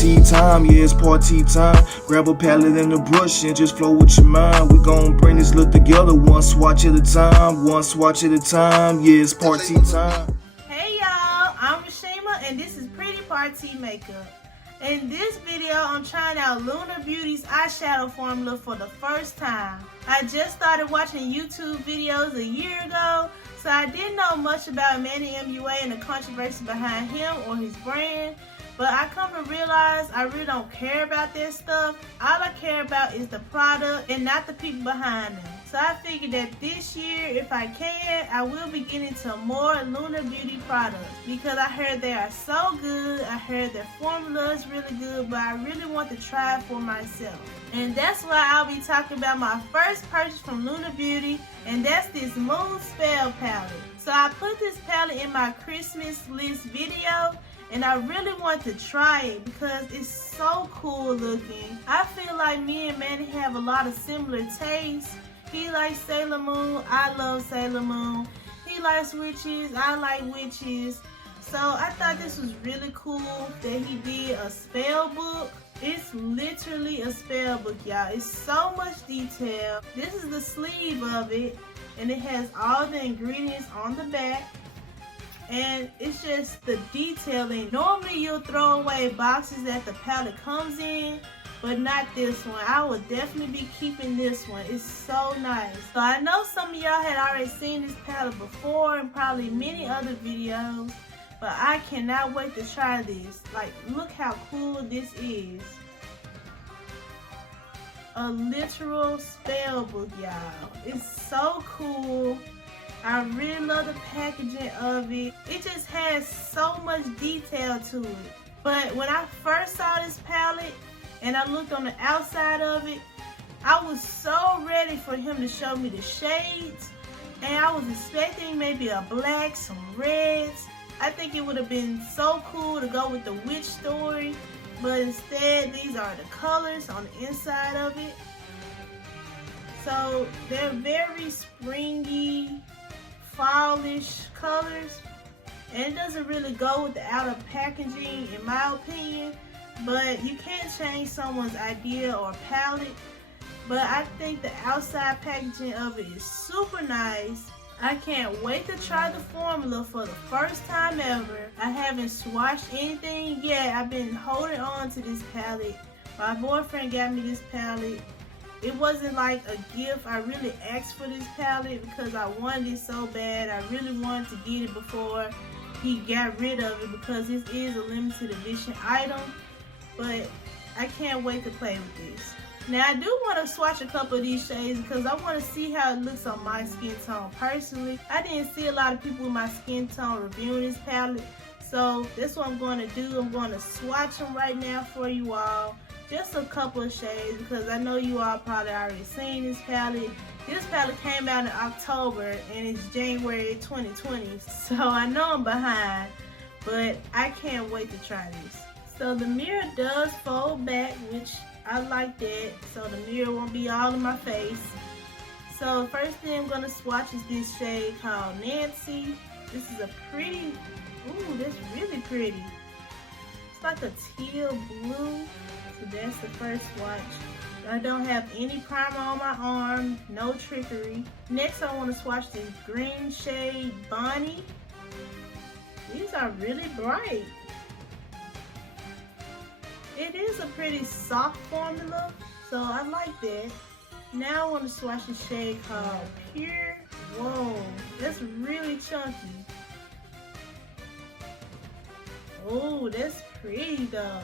party time, yeah, it's party time. Grab a palette and a brush and just flow with your mind. We gon' bring this look together one swatch at a time, one swatch at a time, yeah, it's party time. Hey y'all, I'm Rashima and this is Pretty Party Makeup. In this video, I'm trying out Lunar Beauty's eyeshadow formula for the first time. I just started watching YouTube videos a year ago, so I didn't know much about Manny MUA and the controversy behind him or his brand. But I come to realize I really don't care about that stuff. All I care about is the product and not the people behind them. So I figured that this year, if I can, I will be getting into more Lunar Beauty products because I heard they are so good. I heard their formula is really good, but I really want to try it for myself. And that's why I'll be talking about my first purchase from Lunar Beauty, and that's this Moon Spell palette. So I put this palette in my Christmas list video, and I really want to try it because it's so cool looking. I feel like me and Manny have a lot of similar tastes. He likes Sailor Moon, I love Sailor Moon. He likes witches, I like witches. So I thought this was really cool that he did a spell book. It's literally a spell book, y'all. It's so much detail. This is the sleeve of it, and it has all the ingredients on the back. And it's just the detailing. Normally you'll throw away boxes that the palette comes in, but not this one. I will definitely be keeping this one. It's so nice. So I know some of y'all had already seen this palette before and probably many other videos, but I cannot wait to try this. Like, look how cool this is. A literal spell book, y'all. It's so cool. I really love the packaging of it. It just has so much detail to it. But when I first saw this palette and I looked on the outside of it, I was so ready for him to show me the shades. And I was expecting maybe a black, some reds. I think it would have been so cool to go with the witch story. But instead, these are the colors on the inside of it. So they're very springy, fallish colors, and it doesn't really go with the outer packaging in my opinion, but you can't change someone's idea or palette. But I think the outside packaging of it is super nice. I can't wait to try the formula for the first time ever. I haven't swatched anything yet. I've been holding on to this palette. My boyfriend got me this palette. It wasn't like a gift. I really asked for this palette because I wanted it so bad. I really wanted to get it before he got rid of it because this is a limited edition item. But I can't wait to play with this. Now I do want to swatch a couple of these shades because I want to see how it looks on my skin tone personally. I didn't see a lot of people with my skin tone reviewing this palette. So that's what I'm going to do. I'm going to swatch them right now for you all. Just a couple of shades because I know you all probably already seen this palette. This palette came out in October and it's January 2020. So I know I'm behind, but I can't wait to try this. So the mirror does fold back, which I like that. So the mirror won't be all in my face. So first thing I'm going to swatch is this shade called Nancy. This is a pretty, ooh, that's really pretty. It's like a teal blue. So that's the first swatch. I don't have any primer on my arm, no trickery. Next I want to swatch this green shade Bonnie. These are really bright. It is a pretty soft formula, so I like that. Now I want to swatch the shade called Pure. Whoa, that's really chunky. Oh, that's pretty though.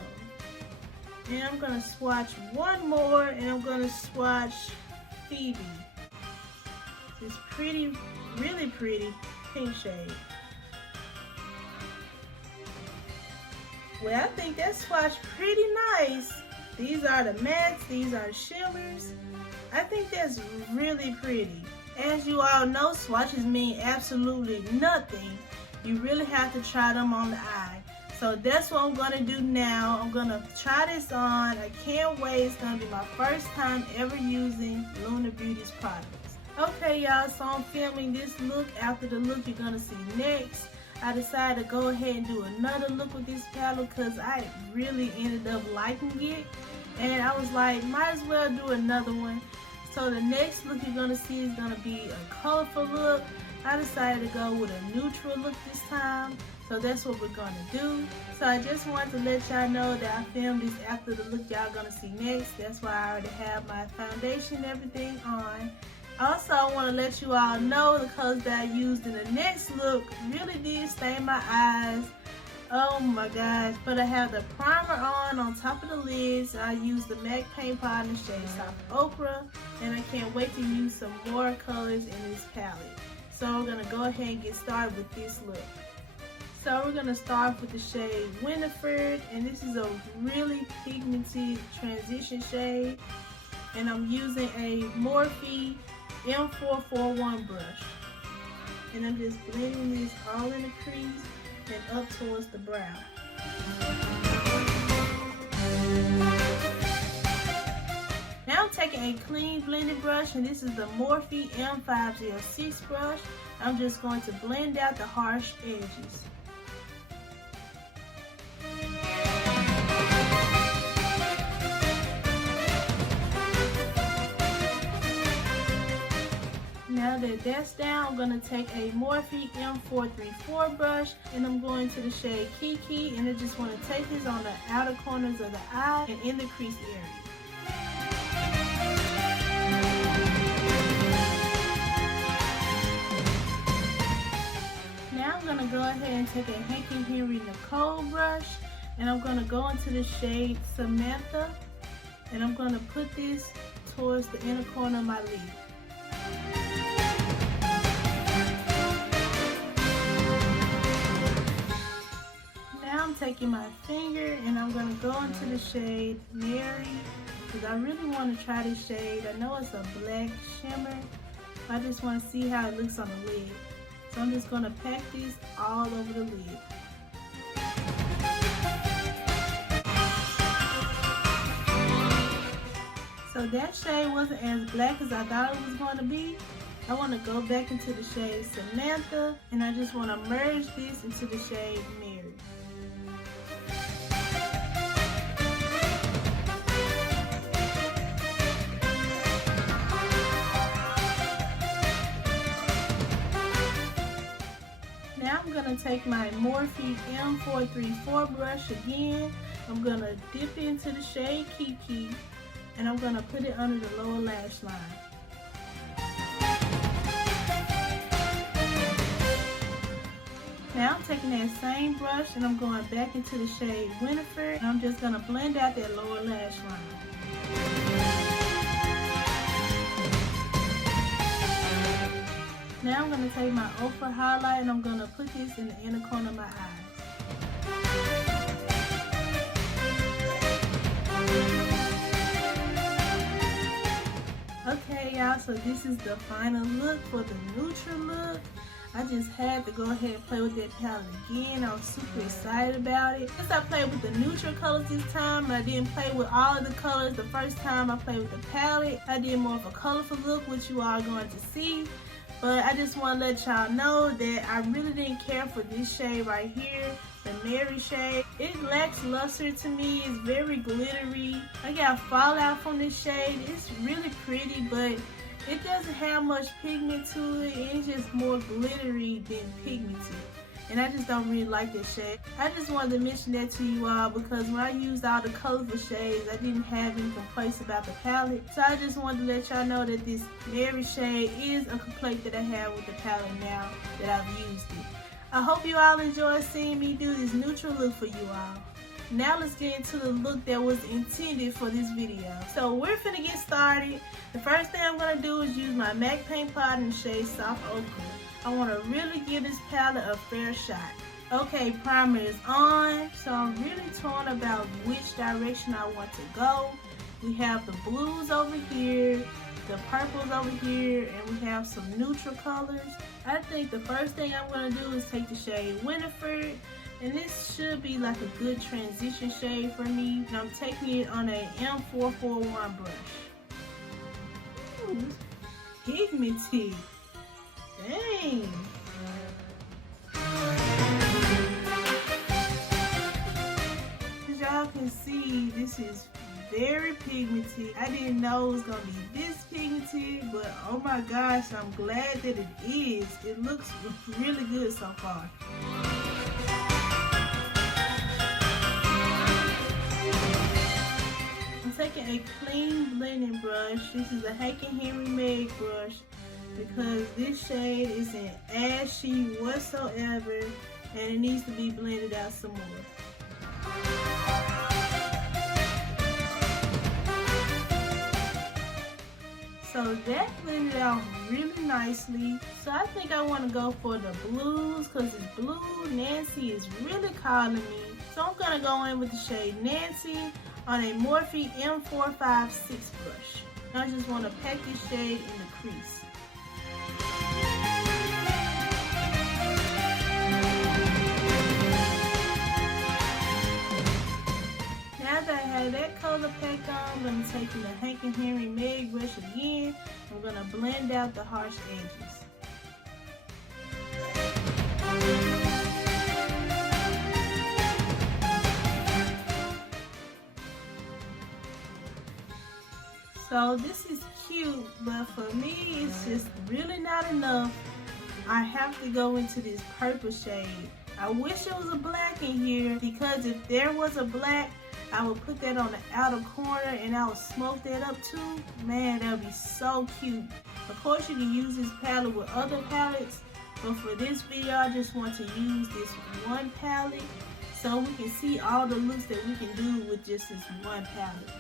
And I'm gonna swatch one more, and I'm gonna swatch Phoebe. This pretty, really pretty pink shade. Well, I think that swatch pretty nice. These are the mattes, these are the shimmers. I think that's really pretty. As you all know, swatches mean absolutely nothing. You really have to try them on the eye. So that's what I'm gonna do now. I'm gonna try this on. I can't wait. It's gonna be my first time ever using Lunar Beauty's products. Okay, y'all, so I'm filming this look after the look you're gonna see next. I decided to go ahead and do another look with this palette because I really ended up liking it. And I was like, might as well do another one. So the next look you're going to see is going to be a colorful look. I decided to go with a neutral look this time. So that's what we're going to do. So I just wanted to let y'all know that I filmed this after the look y'all going to see next. That's why I already have my foundation and everything on. Also, I want to let you all know the colors that I used in the next look really did stain my eyes. Oh my gosh. But I have the primer on top of the lids. I used the MAC paint pot in the shade Soft Ochre. And I can't wait to use some more colors in this palette. So we're going to go ahead and get started with this look. So we're going to start with the shade Winifred, and this is a really pigmented transition shade. And I'm using a Morphe M441 brush. And I'm just blending this all in the crease and up towards the brow. Now I'm taking a clean blending brush, and this is the Morphe M506 brush. I'm just going to blend out the harsh edges. Now that that's down, I'm going to take a Morphe M434 brush, and I'm going to the shade Kiki, and I just want to take this on the outer corners of the eye and in the crease area. Now I'm going to go ahead and take a Hanky Henry Nicole brush, and I'm going to go into the shade Samantha, and I'm going to put this towards the inner corner of my lid. I'm taking my finger and I'm going to go into the shade Mary because I really want to try this shade. I know it's a black shimmer. I just want to see how it looks on the lid. So I'm just going to pack this all over the lid. So that shade wasn't as black as I thought it was going to be. I want to go back into the shade Samantha, and I just want to merge this into the shade Mary. Now I'm going to take my Morphe M434 brush again. I'm going to dip into the shade Kiki, and I'm going to put it under the lower lash line. Now I'm taking that same brush and I'm going back into the shade Winifred, and I'm just going to blend out that lower lash line. Now I'm going to take my ochre highlight and I'm going to put this in the inner corner of my eyes. Okay y'all, so this is the final look for the neutral look. I just had to go ahead and play with that palette again. I was super excited about it. Since I played with the neutral colors this time, I didn't play with all of the colors the first time I played with the palette. I did more of a colorful look, which you all are going to see. But I just want to let y'all know that I really didn't care for this shade right here, the Mary shade. It lacks luster to me. It's very glittery. I got fallout from this shade. It's really pretty, but it doesn't have much pigment to it. It's just more glittery than pigmented. And I just don't really like that shade. I just wanted to mention that to you all because when I used all the colorful shades, I didn't have any complaints about the palette. So I just wanted to let y'all know that this Mary shade is a complaint that I have with the palette now that I've used it. I hope you all enjoyed seeing me do this neutral look for you all. Now let's get into the look that was intended for this video. So we're finna get started. The first thing I'm gonna do is use my MAC paint pot in the shade Soft Ochre. I want to really give this palette a fair shot. Okay, primer is on, so I'm really torn about which direction I want to go. We have the blues over here, the purples over here, and we have some neutral colors. I think the first thing I'm going to do is take the shade Winifred, and this should be like a good transition shade for me. And I'm taking it on a M441 brush. Ooh, pigmented. Dang. y'all can see, this is very pigmented. I didn't know it was gonna be this pigmented, but oh my gosh, I'm glad that it is. It looks really good so far. I'm taking a clean blending brush. This is a Hank & Henry Meg brush because this shade isn't ashy whatsoever and it needs to be blended out some more. So that blended out really nicely. So I think I want to go for the blues because this blue Nancy is really calling me. So I'm going to go in with the shade Nancy on a Morphe M456 brush. I just want to pack this shade in the crease. Now that I have that color packed on, I'm going to take the Hank & Henry Meg brush again. I'm going to blend out the harsh edges. So this is cute, but for me, it's just really not enough. I have to go into this purple shade. I wish there was a black in here because if there was a black, I would put that on the outer corner and I would smoke that up too. Man, that would be so cute. Of course, you can use this palette with other palettes, but for this video, I just want to use this one palette so we can see all the looks that we can do with just this one palette.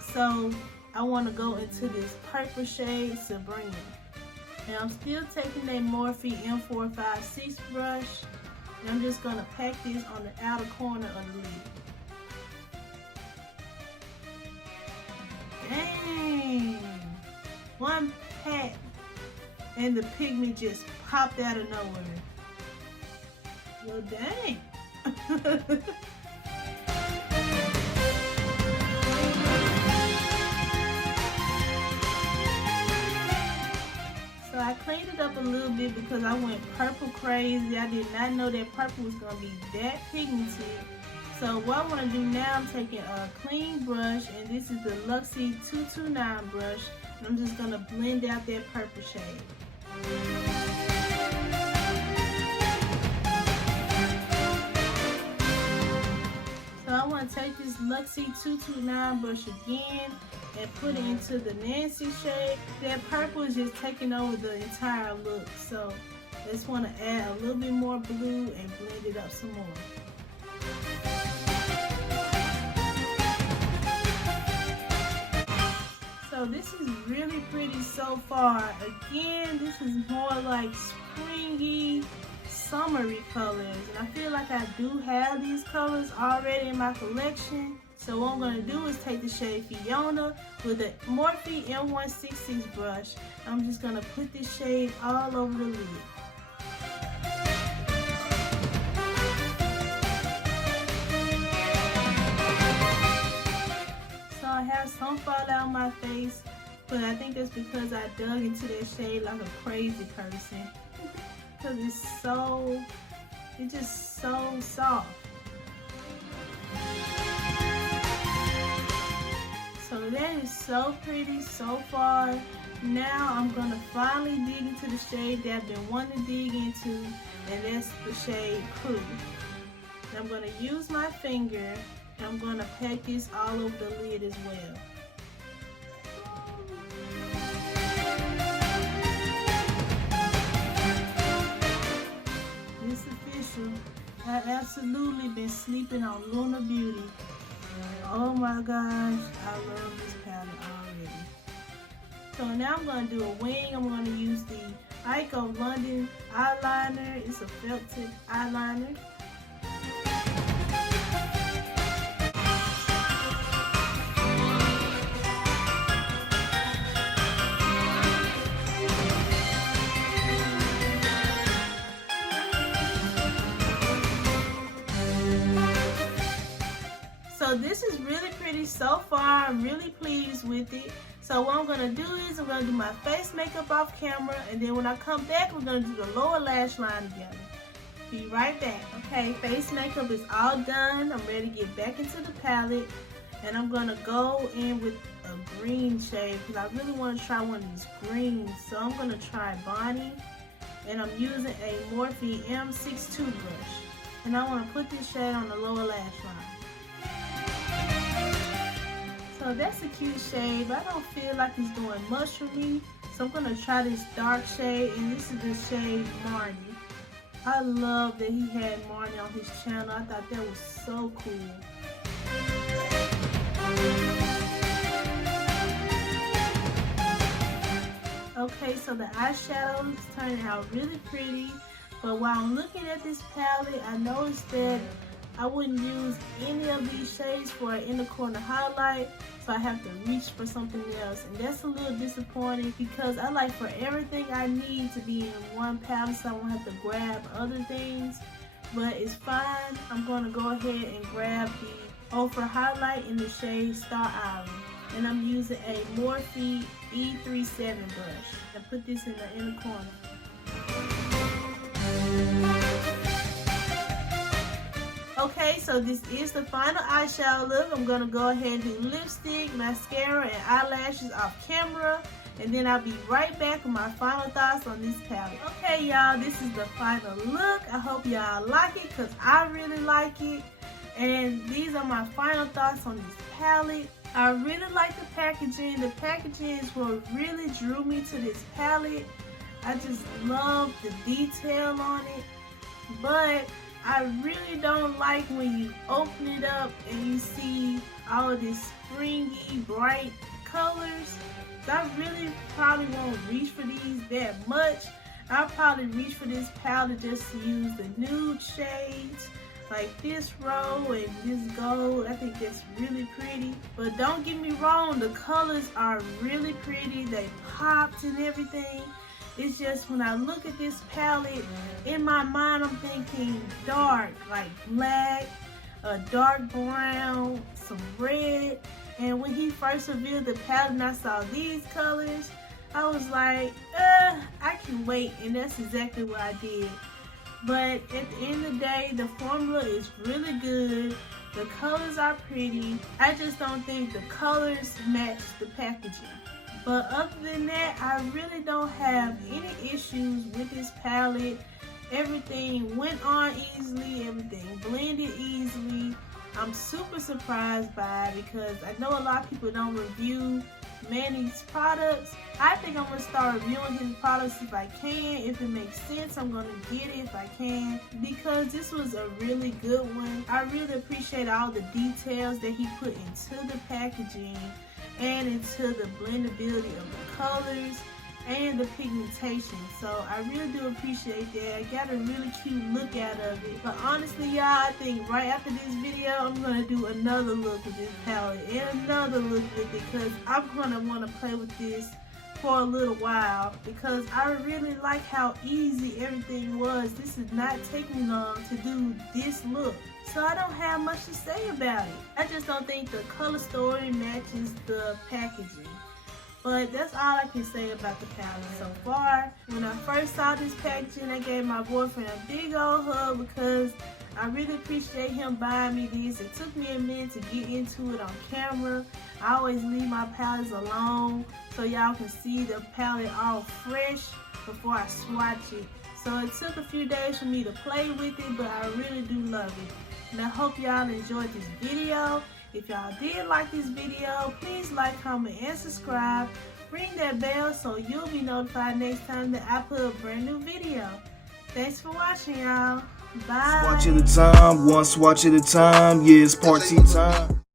So I want to go into this purple shade, Sabrina. And I'm still taking a Morphe M456 brush. And I'm just going to pack this on the outer corner of the lid. Dang! One pack and the pigment just popped out of nowhere. Well, dang! So I cleaned it up a little bit because I went purple crazy. I did not know that purple was going to be that pigmented. So what I want to do now, I'm taking a clean brush, and this is the Luxie 229 brush. And I'm just going to blend out that purple shade. So I want to take this Luxie 229 brush again and put it into the Nancy shade. That purple is just taking over the entire look. So I just want to add a little bit more blue and blend it up some more. So this is really pretty so far. Again, this is more like springy, summery colors. And I feel like I do have these colors already in my collection. So what I'm going to do is take the shade Fiona with a Morphe M166 brush. I'm just going to put this shade all over the lid. So I have some fall out of my face, but I think that's because I dug into that shade like a crazy person. Because it's just so soft. So that is so pretty so far. Now I'm going to finally dig into the shade that I've been wanting to dig into, and that's the shade Crew. And I'm going to use my finger and I'm going to pack this all over the lid as well. It's official. I absolutely been sleeping on Lunar Beauty. Oh my gosh, I love this palette already. So now I'm going to do a wing. I'm going to use the Ico London eyeliner. It's a felt tip eyeliner. So this is really pretty so far. I'm really pleased with it. So what I'm going to do is I'm going to do my face makeup off camera, and then when I come back, we're going to do the lower lash line together. Be right back. Okay, face makeup is all done. I'm ready to get back into the palette. And I'm going to go in with a green shade because I really want to try one of these greens. So I'm going to try Bonnie. And I'm using a Morphe M62 brush. And I want to put this shade on the lower lash line. So that's a cute shade, but I don't feel like it's doing much for me. So I'm going to try this dark shade, and this is the shade Marnie. I love that he had Marnie on his channel. I thought that was so cool. Okay, so the eyeshadows turning out really pretty, but while I'm looking at this palette, I noticed that I wouldn't use any of these shades for an inner corner highlight, so I have to reach for something else, and that's a little disappointing because I like for everything I need to be in one palette so I won't have to grab other things, but it's fine. I'm going to go ahead and grab the Ultra Highlight in the shade Star Island, and I'm using a Morphe E37 brush and put this in the inner corner. Okay, so this is the final eyeshadow look. I'm going to go ahead and do lipstick, mascara, and eyelashes off camera. And then I'll be right back with my final thoughts on this palette. Okay, y'all, this is the final look. I hope y'all like it because I really like it. And these are my final thoughts on this palette. I really like the packaging. The packaging is what really drew me to this palette. I just love the detail on it. But I really don't like when you open it up and you see all of these springy, bright colors. I really probably won't reach for these that much. I'll probably reach for this palette just to use the nude shades like this row and this gold. I think that's really pretty. But don't get me wrong, the colors are really pretty. They popped and everything. It's just when I look at this palette, in my mind I'm thinking dark, like black, a dark brown, some red. And when he first revealed the palette and I saw these colors, I was like, I can wait. And that's exactly what I did. But at the end of the day, the formula is really good. The colors are pretty. I just don't think the colors match the packaging. But other than that, I really don't have any issues with this palette. Everything went on easily, everything blended easily. I'm super surprised by it because I know a lot of people don't review Manny's products. I think I'm going to start reviewing his products if I can. If it makes sense, I'm going to get it if I can because this was a really good one. I really appreciate all the details that he put into the packaging and into the blendability of the colors and the pigmentation. So I really do appreciate that. I got a really cute look out of it. But honestly, y'all, I think right after this video, I'm going to do another look with this palette and another look with it because I'm going to want to play with this for a little while because I really like how easy everything was. This did not take me long to do this look. So I don't have much to say about it. I just don't think the color story matches the packaging. But that's all I can say about the palette so far. When I first saw this packaging, I gave my boyfriend a big old hug because I really appreciate him buying me this. It took me a minute to get into it on camera. I always leave my palettes alone so y'all can see the palette all fresh before I swatch it. So it took a few days for me to play with it, but I really do love it. And I hope y'all enjoyed this video. If y'all did like this video, please like, comment, and subscribe. Ring that bell so you'll be notified next time that I put a brand new video. Thanks for watching, y'all. Bye. Swatch at a time, one swatch at a time. Yeah, it's party time.